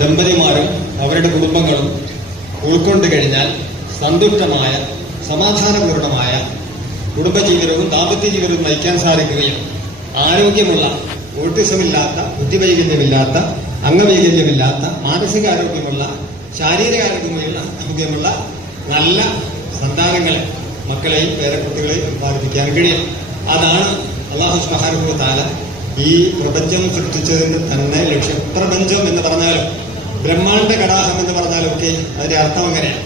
ദമ്പതിമാരും അവരുടെ കുടുംബങ്ങളും ഉൾക്കൊണ്ടു കഴിഞ്ഞാൽ സന്തുഷ്ടമായ സമാധാനപൂർണമായ കുടുംബജീവിതവും ദാമ്പത്യ ജീവിതവും നയിക്കാൻ സാധിക്കുകയും ആരോഗ്യമുള്ള, ഓട്ടിസമില്ലാത്ത, ബുദ്ധിവൈകല്യമില്ലാത്ത, അംഗവൈകല്യമില്ലാത്ത, മാനസികാരോഗ്യമുള്ള, ശാരീരികാരോഗ്യമുള്ള നല്ല സന്താനങ്ങളെ, മക്കളെയും പേരക്കുട്ടികളെയും ഉത്പാദിപ്പിക്കാൻ കഴിയും. അതാണ് അല്ലാഹു സുബ്ഹാനഹു വ തആല ഈ പ്രപഞ്ചം സൃഷ്ടിച്ചതിന് തന്നെ ലക്ഷ്യം. പ്രപഞ്ചം എന്ന് പറഞ്ഞാലും ബ്രഹ്മാണ്ഡ കടാഹം എന്ന് പറഞ്ഞാലും ഒക്കെ അതിന്റെ അർത്ഥം അങ്ങനെയാണ്.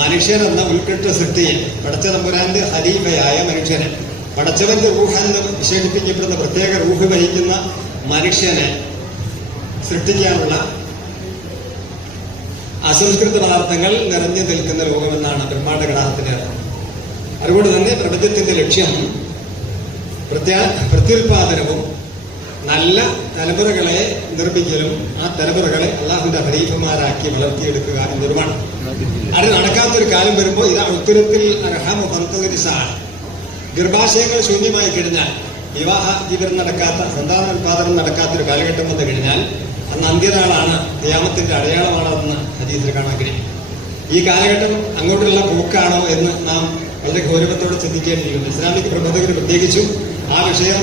മനുഷ്യൻ എന്ന ഉൾക്കെട്ട് സൃഷ്ടിയെ, പടച്ച തമ്പുരാന്റെ ഖലീഫയായ മനുഷ്യനെ, പടച്ചവന്റെ റൂഹെന്ന് വിശേഷിപ്പിക്കപ്പെടുന്ന പ്രത്യേക റൂഹ് വഹിക്കുന്ന മനുഷ്യനെ സൃഷ്ടിക്കാനുള്ള അസംസ്കൃത പദാർത്ഥങ്ങൾ നിറഞ്ഞു നിൽക്കുന്ന ലോകമെന്നാണ് ബ്രഹ്മാണ്ഡ കടാഹത്തിന്റെ അർത്ഥം. അതുകൊണ്ട് തന്നെ പ്രപഞ്ചത്തിന്റെ ലക്ഷ്യം പ്രത്യുൽപാദനവും നല്ല തലമുറകളെ നിർമ്മിക്കലും ആ തലമുറകളെ അള്ളാഹുവിന്റെ ഖലീഫമാരാക്കി വളർത്തിയെടുക്കുക എന്നതുമാണ്. അത് നടക്കാത്തൊരു കാലം വരുമ്പോൾ ഇത് ഉത്തരത്തിൽ അർഹമുഖാണ്. ഗർഭാശയങ്ങൾ ശൂന്യമായി കഴിഞ്ഞാൽ, വിവാഹ ജീവിതം നടക്കാത്ത, സന്താനോത്പാദനം നടക്കാത്തൊരു കാലഘട്ടം വന്നു കഴിഞ്ഞാൽ അന്ന് അന്ത്യനാളാണ്, ഖിയാമത്തിന്റെ അടയാളമാണെന്ന് ഹദീസിൽ കാണാൻ കഴിയും. ഈ കാലഘട്ടം അങ്ങോട്ടുള്ള പോക്കാണോ എന്ന് നാം വളരെ ഗൗരവത്തോടെ ചിന്തിക്കേണ്ടിയിരിക്കുന്നു. ഇസ്ലാമിക് പ്രബോധകർ പ്രത്യേകിച്ചും ആ വിഷയം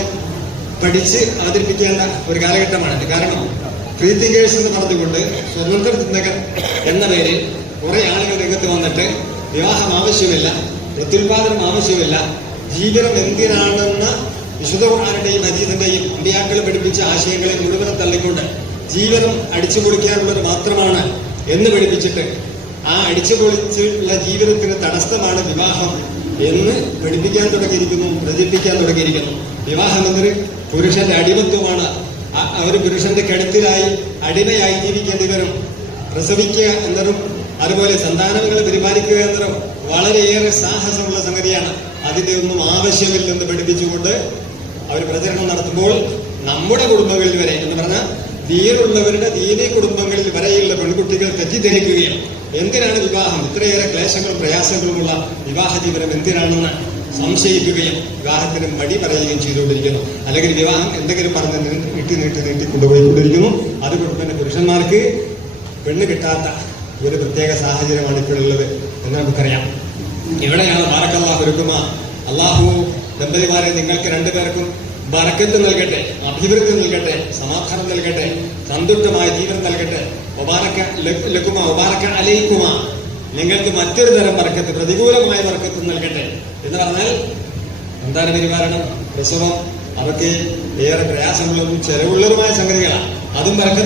പഠിച്ച് അവതരിപ്പിക്കേണ്ട ഒരു കാലഘട്ടമാണിത്. കാരണം ഫ്രീ തിങ്കേഴ്സ് എന്ന് പറഞ്ഞുകൊണ്ട് സ്വതന്ത്ര ചിന്തകർ എന്ന പേരിൽ കുറെ ആളുകൾ രംഗത്ത് വന്നിട്ട് വിവാഹം ആവശ്യമില്ല, പ്രത്യുൽപാദനം ആവശ്യമില്ല, ജീവിതം എന്തിനാണെന്ന വിശുദ്ധ ഖുർആനിന്റെയും ഹദീസിന്റെയും അമ്പിയാക്കൾ പഠിപ്പിച്ച ആശയങ്ങളെ മുഴുവനും തള്ളിക്കൊണ്ട് ജീവിതം അടിച്ചുപൊളിക്കാനുള്ളത് മാത്രമാണ് എന്ന് പഠിപ്പിച്ചിട്ട് ആ അടിച്ചുപൊളിച്ചുള്ള ജീവിതത്തിന് തടസ്സമാണ് വിവാഹം എന്ന് പഠിപ്പിക്കാൻ തുടങ്ങിയിരിക്കുന്നു, പ്രചരിപ്പിക്കാൻ തുടങ്ങിയിരിക്കുന്നു. വിവാഹം എന്നൊരു പുരുഷന്റെ അടിമത്വമാണ്. അവർ പുരുഷന്റെ കഴുത്തിലായി അടിമയായി ജീവിക്കേണ്ടി വരും. പ്രസവിക്കുക എന്നതും അതുപോലെ സന്താനങ്ങളെ പരിപാലിക്കുക എന്നതും വളരെയേറെ സാഹസമുള്ള സംഗതിയാണ്. അതിന്റെ ഒന്നും ആവശ്യമില്ലെന്ന് പഠിപ്പിച്ചുകൊണ്ട് അവർ പ്രചരണം നടത്തുമ്പോൾ നമ്മുടെ കുടുംബങ്ങളിൽ വരെ എന്ന് പറഞ്ഞാൽ ദീനുള്ളവരുടെ ദീനീ കുടുംബങ്ങളിൽ വരെയുള്ള പെൺകുട്ടികൾ തെറ്റിദ്ധരിക്കുകയും എന്തിനാണ് വിവാഹം, ഇത്രയേറെ ക്ലേശങ്ങളും പ്രയാസങ്ങളുമുള്ള വിവാഹ ജീവിതം എന്തിനാണെന്ന് സംശയിക്കുകയും വിവാഹത്തിന് മടി പറയുകയും ചെയ്തുകൊണ്ടിരിക്കുന്നു. അല്ലെങ്കിൽ വിവാഹം എന്തെങ്കിലും പറഞ്ഞ് നീട്ടി കൊണ്ടുപോയിക്കൊണ്ടിരിക്കുന്നു. അതുകൊണ്ട് തന്നെ പുരുഷന്മാർക്ക് പെണ്ണ് കിട്ടാത്ത ഒരു പ്രത്യേക സാഹചര്യമാണ് ഇപ്പോഴുള്ളത് എന്ന് നമുക്കറിയാം. ഇവിടെയാണ് ബാറക്കല്ലാഹു ഒരുക്കുമ. അള്ളാഹു ദമ്പതിമാരെ നിങ്ങൾക്ക് രണ്ടുപേർക്കും ബറക്കത്ത് നൽകട്ടെ, അഭിവൃദ്ധി നൽകട്ടെ, സമാധാനം നൽകട്ടെ, സന്തുഷ്ടമായ ജീവൻ നൽകട്ടെ. ലക്കുമ ഒബാറക്ക അലൈക്കുമ, നിങ്ങൾക്ക് മറ്റൊരു തരം ബറക്കത്ത്, പ്രതികൂലമായ ബറക്കത്ത് നൽകട്ടെ എന്ന് പറഞ്ഞാൽ സന്താന പരിപാലനം, പ്രസവം, അവർക്ക് ഏറെ പ്രയാസമുള്ളതും ചെലവുള്ളതുമായ സംഗതികളാണ്. അതും ബറക്കത്ത്